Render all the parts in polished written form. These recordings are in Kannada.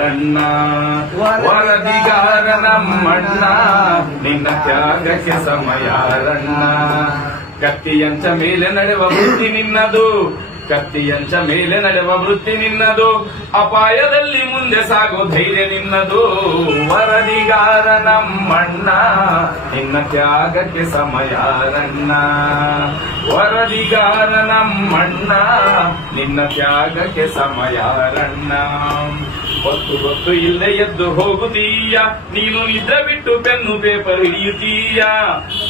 ರಣ್ಣ ವರದಿಗಾರ ನಮ್ಮಣ್ಣ ನಿನ್ನ ತ್ಯಾಗಕ್ಕೆ ಸಮಯ ರಣ್ಣ. ಕತ್ತಿಯಂಚ ಮೇಲೆ ನಡೆವ ವೃತ್ತಿ ನಿನ್ನದು, ಕತ್ತಿಯಂಚ ಮೇಲೆ ನಡೆವ ವೃತ್ತಿ ನಿನ್ನದು, ಅಪಾಯದಲ್ಲಿ ಮುಂದೆ ಸಾಗೋ ಧೈರ್ಯ ನಿನ್ನದು. ವರದಿಗಾರ ನಮ್ಮಣ್ಣ ನಿನ್ನ ತ್ಯಾಗಕ್ಕೆ ಸಮಯ ರಣ್ಣ. ವರದಿಗಾರ ನಮ್ಮಣ್ಣ ನಿನ್ನ ತ್ಯಾಗಕ್ಕೆ ಸಮಯ ರಣ್ಣ. ಗೊತ್ತು ಇಲ್ಲೇ ಎದ್ದು ಹೋಗುತ್ತೀಯ, ನೀನು ನಿದ್ರೆ ಬಿಟ್ಟು ಪೆನ್ನು ಪೇಪರ್ ಹಿಡಿಯುತ್ತೀಯ.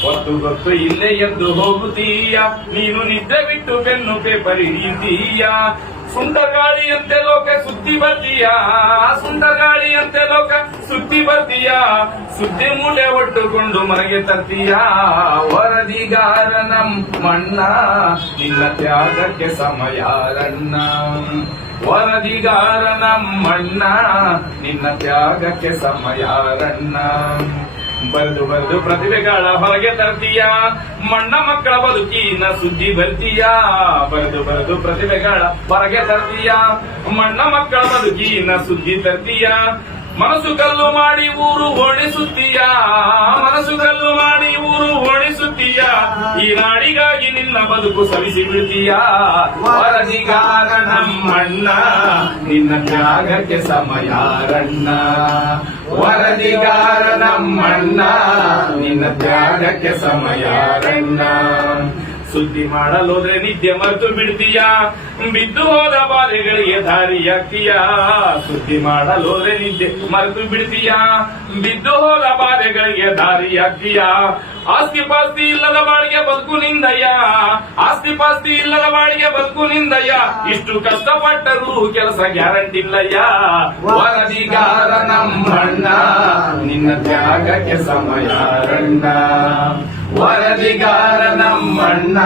ಗೊತ್ತು ಇಲ್ಲೇ ಎದ್ದು ಹೋಗುತ್ತೀಯ, ನೀನು ನಿದ್ರೆ ಬಿಟ್ಟು ಪೆನ್ನು ಪೇಪರ್ ಹಿಡಿಯುತ್ತೀಯ. ಸುಂಟಗಾಳಿಯಂತೆ ಲೋಕ ಸುದ್ದಿ ಬರ್ತೀಯ, ಸುಂಟಗಾಳಿಯಂತೆ ಲೋಕ ಸುದ್ದಿ ಬರ್ತೀಯ. ಸುದ್ದಿ ಮೂಟೆ ಒಟ್ಟುಕೊಂಡು ಮನೆಗೆ ತರ್ತೀಯ. ವರದಿಗಾರ ನಮ್ಮಣ್ಣ ನಿನ್ನ ತ್ಯಾಗಕ್ಕೆ ಸಮಯ ರಣ್ಣ. ವರದಿಗಾರ ನಮ್ಮಣ್ಣ ನಿನ್ನ ತ್ಯಾಗಕ್ಕೆ ಸಮಯ ರಣ್ಣ. ಬರೆದು ಪ್ರತಿಭೆಗಳ ಹೊರಗೆ ತರ್ತೀಯ, ಮಣ್ಣ ಮಕ್ಕಳ ಬದುಕಿನ ಸುದ್ದಿ ಬರ್ತೀಯ. ಬರೆದು ಪ್ರತಿಭೆಗಳ ಹೊರಗೆ ತರ್ತೀಯ, ಮಣ್ಣ ಮಕ್ಕಳ ಬದುಕಿನ ಸುದ್ದಿ ತರ್ತೀಯ. ಮನಸ್ಸು ಕಲ್ಲು ಮಾಡಿ ಊರು ಓಡಿಸುತ್ತೀಯ, ಮನಸ್ಸು ಕಲ್ಲು ಮಾಡಿ ಊರು ಓಡಿಸುತ್ತೀಯ. ಈ ನಾಡಿಗಾಗಿ ನಿನ್ನ ಬದುಕು ಸವಿಸಿ ಬಿಡ್ತೀಯ. ವರದಿಗಾರ ನಮ್ಮಣ್ಣ ನಿನ್ನ ತ್ಯಾಗಕ್ಕೆ ಸಮಯ ರಣ್ಣ. ವರದಿಗಾರ ನಮ್ಮಣ್ಣ ನಿನ್ನ ತ್ಯಾಗಕ್ಕೆ ಸಮಯ ರಣ್ಣ. ಸುದ್ದಿ ಮಾಡಲೋದ್ರೆ ನಿದ್ದೆ ಮರೆತು ಬಿಡ್ತೀಯ, ಬಿದ್ದು ಹೋದ ಬಾಧೆಗಳಿಗೆ ದಾರಿಯಾಗ್ತೀಯ. ಸುದ್ದಿ ಮಾಡಲೋದ್ರೆ ನಿದ್ದೆ ಮರೆತು ಬಿಡ್ತೀಯ, ಬಿದ್ದು ಹೋದ ಬಾಧೆಗಳಿಗೆ ದಾರಿಯಾಗ್ತೀಯ. ಆಸ್ತಿ ಪಾಸ್ತಿ ಇಲ್ಲದ ಬಾಳಿಗೆ ಬದುಕು ನಿಂದಯ್ಯ, ಆಸ್ತಿ ಪಾಸ್ತಿ ಇಲ್ಲದ ಬಾಳಿಗೆ ಬದುಕು ನಿಂದಯ್ಯ. ಇಷ್ಟು ಕಷ್ಟಪಟ್ಟರೂ ಕೆಲಸ ಗ್ಯಾರಂಟಿ ಇಲ್ಲಯ್ಯ. ವರದಿಗಾರ ನಮ್ಮಣ್ಣ ನಿನ್ನ ತ್ಯಾಗಕ್ಕೆ ಸಮಯ ರಣ್ಣ. ವರದಿಗಾರ ನಮ್ಮಣ್ಣ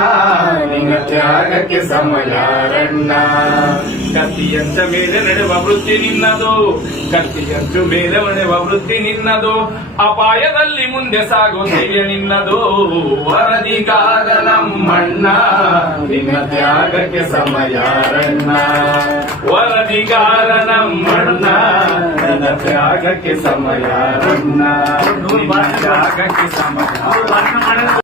ನಿನ್ನ ತ್ಯಾಗಕ್ಕೆ ಸಮಯ ರಣ್ಣ. ಕತ್ತಿಯಂಚ ಮೇಲೆ ನಡೆವ ವೃತ್ತಿ ನಿನ್ನದು, ಕತ್ತಿಯಂಚು ಮೇಲೆ ನಡೆವ ವೃತ್ತಿ ನಿನ್ನದು, ಅಪಾಯದಲ್ಲಿ ಮುಂದೆ ಸಾಗೋ ಧೈರ್ಯ ನಿನ್ನದು. ವರದಿಗಾರ ನಮ್ಮಣ್ಣ ನಿನ್ನ ತ್ಯಾಗಕ್ಕೆ ಸಮಯ ರಣ್ಣ. ವರದಿಗಾರ ನಮ್ಮಣ್ಣ ನಿನ್ನ ತ್ಯಾಗಕ್ಕೆ ಸಮಯ ರಣ್ಣ. ನಿನ್ನ ತ್ಯಾಗಕ್ಕೆ ಸಮಯ